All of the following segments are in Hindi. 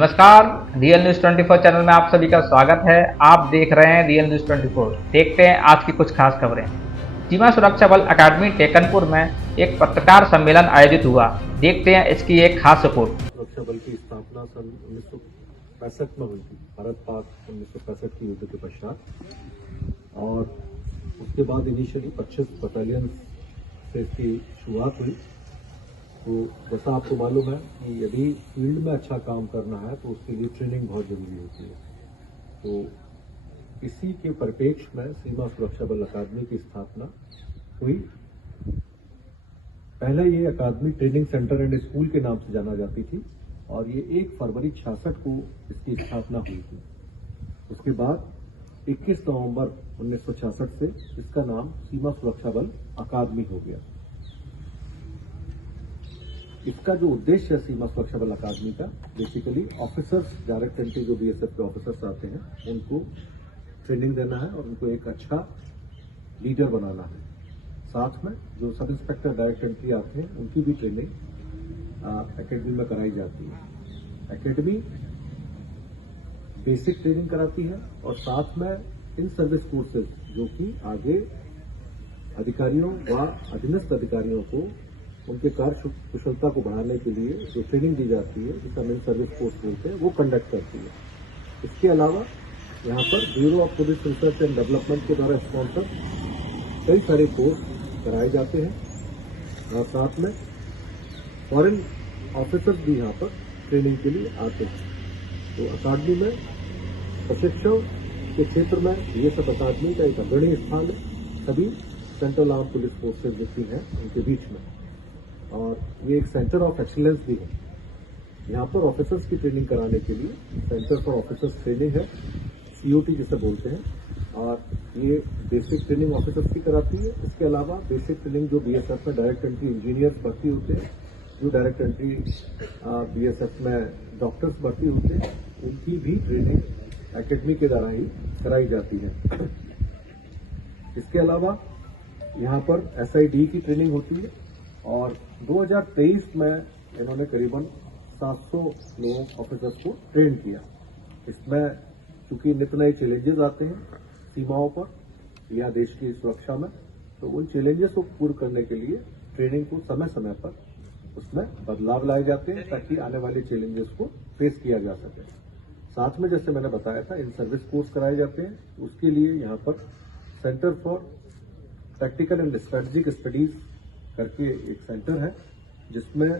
नमस्कार। रियल न्यूज़ 24 चैनल में आप सभी का स्वागत है। आप देख रहे हैं रियल न्यूज़ 24। देखते हैं आज की कुछ खास खबरें। सीमा सुरक्षा बल अकादमी टेकनपुर में एक पत्रकार सम्मेलन आयोजित हुआ। देखते हैं इसकी एक खास रिपोर्ट। सुरक्षा बल की स्थापना सन 1965 में हुई थी, भारत पाक 1965 की युद्ध के पश्चात। और उसके बाद इनिशियली 25 बटालियन से इसकी शुरुआत हुई। तो जैसा आपको मालूम है कि यदि फील्ड में अच्छा काम करना है तो उसके लिए ट्रेनिंग बहुत जरूरी होती है। तो इसी के परिप्रेक्ष्य में सीमा सुरक्षा बल अकादमी की स्थापना हुई। पहले ये अकादमी ट्रेनिंग सेंटर एंड स्कूल के नाम से जाना जाती थी और ये 1 फरवरी 66 को इसकी स्थापना हुई थी। उसके बाद 21 नवंबर 1966 से इसका नाम सीमा सुरक्षा बल अकादमी हो गया। इसका जो उद्देश्य है सीमा सुरक्षा बल अकादमी का, बेसिकली ऑफिसर्स, डायरेक्ट एंट्री जो बीएसएफ के ऑफिसर्स आते हैं उनको ट्रेनिंग देना है और उनको एक अच्छा लीडर बनाना है। साथ में जो सब इंस्पेक्टर डायरेक्ट एंट्री आते हैं उनकी भी ट्रेनिंग एकेडमी में कराई जाती है। एकेडमी बेसिक ट्रेनिंग कराती है और साथ में इन सर्विस कोर्सेज जो कि आगे अधिकारियों व अधीनस्थ अधिकारियों को उनके कार्य कुशलता को बढ़ाने के लिए जो ट्रेनिंग दी जाती है, जिसका मेन सर्विस कोर्स बोलते हैं, वो कंडक्ट करती है। इसके अलावा यहाँ पर bureau of police research and development के द्वारा स्पॉन्सर कई सारे कोर्स कराए जाते हैं और साथ में फॉरेन ऑफिसर्स भी यहाँ पर ट्रेनिंग के लिए आते हैं। तो अकादमी में प्रशिक्षण के क्षेत्र में ये सब अकादमी का एक अग्रणी स्थान है सभी सेंट्रल आर्म पुलिस फोर्सेज जितनी हैं उनके बीच में। और ये एक सेंटर ऑफ एक्सीलेंस भी है। यहाँ पर ऑफिसर्स की ट्रेनिंग कराने के लिए सेंटर फॉर ऑफिसर्स ट्रेनिंग है, सीओटी जिसे बोलते हैं, और ये बेसिक ट्रेनिंग ऑफिसर्स की कराती है। इसके अलावा बेसिक ट्रेनिंग जो बीएसएफ में डायरेक्ट एंट्री इंजीनियर्स भर्ती होते हैं, जो डायरेक्ट एंट्री बीएसएफ में डॉक्टर्स भर्ती होते हैं, उनकी भी ट्रेनिंग एकेडमी के द्वारा ही कराई जाती है। इसके अलावा यहाँ पर एसआईडी की ट्रेनिंग होती है और 2023 में इन्होंने करीबन 700 लोगों ऑफिसर्स को ट्रेन किया। इसमें चूंकि नित्य नए चैलेंजेस आते हैं सीमाओं पर या देश की सुरक्षा में, तो उन चैलेंजेस को पूर्ण करने के लिए ट्रेनिंग को समय समय पर उसमें बदलाव लाए जाते हैं ताकि आने वाले चैलेंजेस को फेस किया जा सके। साथ में जैसे मैंने बताया था, इन सर्विस कोर्स कराए जाते हैं। उसके लिए यहाँ पर centre for practical and strategic studies करके एक सेंटर है, जिसमें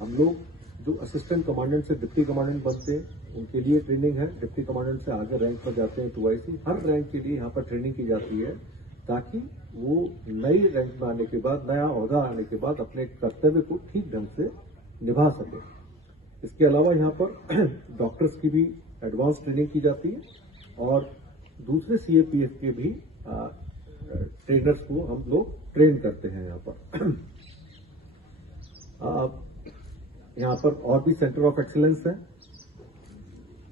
हम लोग जो असिस्टेंट कमांडेंट से डिप्टी कमांडेंट बनते हैं उनके लिए ट्रेनिंग है। डिप्टी कमांडेंट से आगे रैंक पर जाते हैं 2IC, हर रैंक के लिए यहाँ पर ट्रेनिंग की जाती है ताकि वो नई रैंक में आने के बाद, नया ओहदा आने के बाद अपने कर्तव्य को ठीक ढंग से निभा सके। इसके अलावा यहाँ पर डॉक्टर्स की भी एडवांस ट्रेनिंग की जाती है और दूसरे सीएपीएफ के भी ट्रेनर्स को हम लोग ट्रेन करते हैं यहाँ पर। यहाँ पर और भी सेंटर ऑफ एक्सीलेंस है,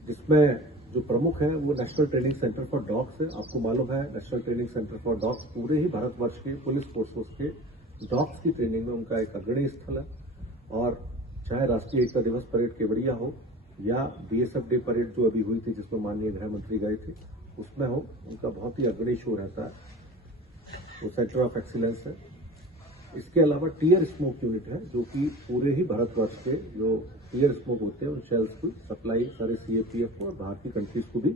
जिसमें जो प्रमुख है वो national training centre for dogs है। आपको मालूम है national training centre for dogs पूरे ही भारतवर्ष के पुलिस फोर्सेस के डॉग्स की ट्रेनिंग में उनका एक अग्रणी स्थल है। और चाहे राष्ट्रीय एकता दिवस परेड केवड़िया हो या बीएसएफ डे परेड जो अभी हुई थी जिसमें माननीय गृह मंत्री गए थे, उसमें हो, उनका बहुत ही अग्रणी शो रहता है। वो सेंटर ऑफ एक्सीलेंस है। इसके अलावा टीयर स्मोक यूनिट है जो कि पूरे ही भारतवर्ष के जो टीयर स्मोक होते हैं उन शेल्स की सप्लाई सारे सीएपीएफ को और बाहर की कंट्रीज को भी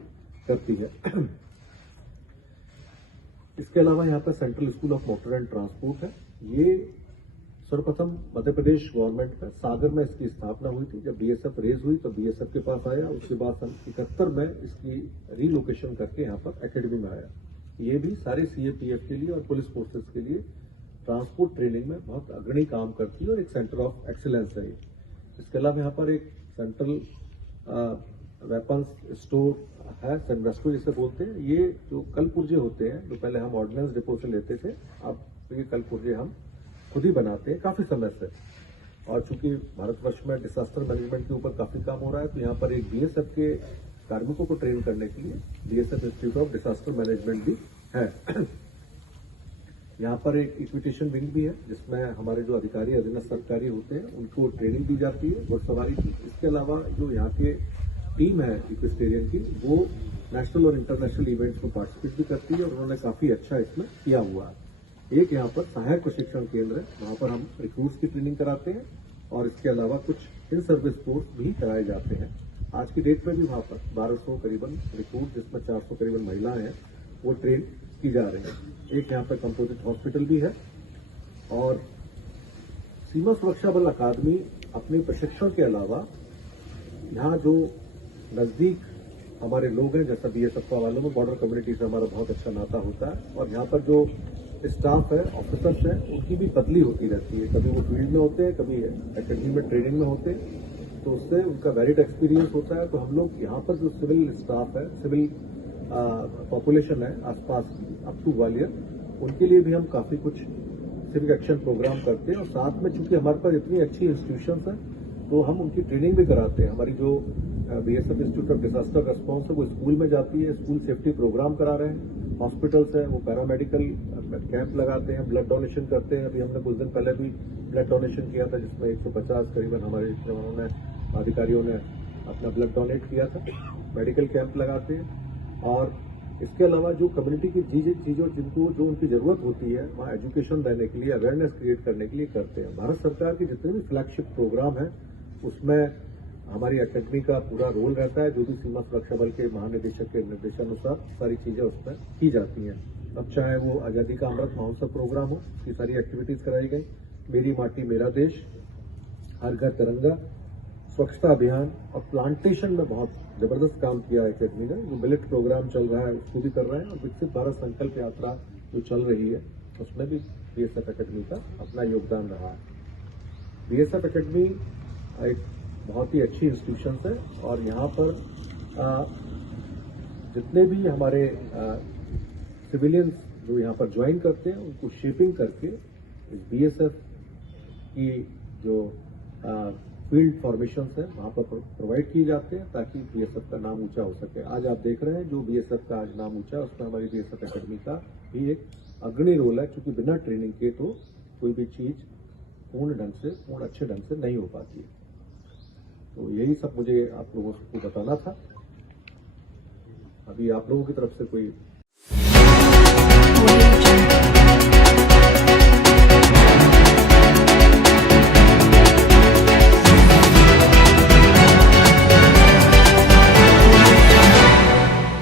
करती है। इसके अलावा यहाँ पर central school of motor and transport है। ये सर्वप्रथम मध्य प्रदेश गवर्नमेंट का सागर में इसकी स्थापना हुई थी। जब बीएसएफ रेज हुई तो बीएसएफ के पास आया, उसके बाद सन 71 में इसकी रीलोकेशन करके यहाँ पर एकेडमी में आया। ये भी सारे सीएपीएफ के लिए और पुलिस फोर्सेस के लिए ट्रांसपोर्ट ट्रेनिंग में बहुत अग्रणी काम करती है और एक सेंटर ऑफ एक्सीलेंस है। इसके अलावा यहाँ पर एक सेंट्रल वेपन्स स्टोर है, सेनवेस्को जिसे बोलते हैं। ये जो कल पुर्जे होते हैं जो पहले हम ऑर्डिनेंस डिपो से लेते थे, अब ये कल पुर्जे हम खुद ही बनाते हैं काफी समय से। और चूंकि भारतवर्ष में डिजास्टर मैनेजमेंट के ऊपर काफी काम हो रहा है, तो यहाँ पर एक बीएसएफ के कार्मिकों को ट्रेन करने के लिए BSF institute of disaster management भी है। यहाँ पर एक इक्विटेशन विंग भी है जिसमें हमारे जो अधिकारी अधीनस्थ अधिकारी होते हैं उनको ट्रेनिंग दी जाती है घुड़सवारी की। इसके अलावा जो यहाँ के टीम है इक्विस्टेरियन की वो नेशनल और इंटरनेशनल इवेंट्स में पार्टिसिपेट भी करती है और उन्होंने काफी अच्छा इसमें किया हुआ है। एक यहाँ पर सहायक प्रशिक्षण केंद्र है, वहां पर हम रिक्रूट्स की ट्रेनिंग कराते हैं और इसके अलावा कुछ इन सर्विस कोर्स भी कराए जाते हैं। आज की डेट में भी वहां पर 1200 करीबन रिक्रूट जिसमें 400 करीबन महिलाएं हैं वो ट्रेन की जा रही है। एक यहाँ पर कंपोजिट हॉस्पिटल भी है और सीमा सुरक्षा बल अकादमी अपने प्रशिक्षण के अलावा यहाँ जो नजदीक हमारे लोग हैं जैसा बीएसएफ वालों में बॉर्डर कम्युनिटी से हमारा बहुत अच्छा नाता होता है और यहाँ पर जो स्टाफ है ऑफिसर्स हैं उनकी भी बदली होती रहती है। कभी वो फील्ड में होते हैं, कभी एकेडमी में ट्रेनिंग में होते हैं, तो उससे उनका वैलिड एक्सपीरियंस होता है। तो हम लोग यहाँ पर जो सिविल स्टाफ है, सिविल पॉपुलेशन है आसपास अप टू ग्वालियर, उनके लिए भी हम काफी कुछ सिविक एक्शन प्रोग्राम करते हैं और साथ में चूंकि हमारे पास इतनी अच्छी इंस्टीट्यूशंस हैं तो हम उनकी ट्रेनिंग भी कराते हैं। हमारी जो BSF institute of disaster response है वो स्कूल में जाती है, स्कूल सेफ्टी प्रोग्राम करा रहे हैं। हॉस्पिटल्स है वो पैरामेडिकल कैंप लगाते हैं, ब्लड डोनेशन करते हैं। अभी हमने कुछ दिन पहले भी ब्लड डोनेशन किया था जिसमें 150 करीबन हमारे जवानों ने अधिकारियों ने अपना ब्लड डोनेट किया था। मेडिकल कैंप लगाते हैं और इसके अलावा जो कम्युनिटी की चीजों जिनको जो उनकी जरूरत होती है वहाँ एजुकेशन देने के लिए, अवेयरनेस क्रिएट करने के लिए करते हैं। भारत सरकार के जितने भी फ्लैगशिप प्रोग्राम है उसमें हमारी अकेडमी का पूरा रोल रहता है। जो भी सीमा सुरक्षा बल के महानिदेशक के निर्देशानुसार सारी चीजें उसमें की जाती हैं। अब चाहे वो आजादी का अमृत महोत्सव प्रोग्राम हो, ये सारी एक्टिविटीज कराई गई। मेरी माटी मेरा देश, हर घर तिरंगा, स्वच्छता अभियान और प्लांटेशन में बहुत जबरदस्त काम किया एकेडमी ने। जो मिलेट प्रोग्राम चल रहा है उसको भी कर रहे हैं और विकसित भारत संकल्प यात्रा जो चल रही है उसमें भी बीएसएफ एकेडमी का अपना योगदान रहा है। बीएसएफ एकेडमी एक बहुत ही अच्छी इंस्टीट्यूशन है और यहाँ पर जितने भी हमारे सिविलियंस जो यहाँ पर ज्वाइन करते हैं उनको शेपिंग करके इस बीएसएफ की जो फील्ड फॉर्मेशन है वहां पर प्रोवाइड किए जाते हैं ताकि बीएसएफ का नाम ऊंचा हो सके। आज आप देख रहे हैं जो बीएसएफ का आज नाम ऊंचा है उसमें हमारी बीएसएफ एकेडमी का भी एक अग्रणी रोल है, क्योंकि बिना ट्रेनिंग के तो कोई भी चीज पूर्ण अच्छे ढंग से नहीं हो पाती है। तो यही सब मुझे आप लोगों को बताना था। अभी आप लोगों की तरफ से कोई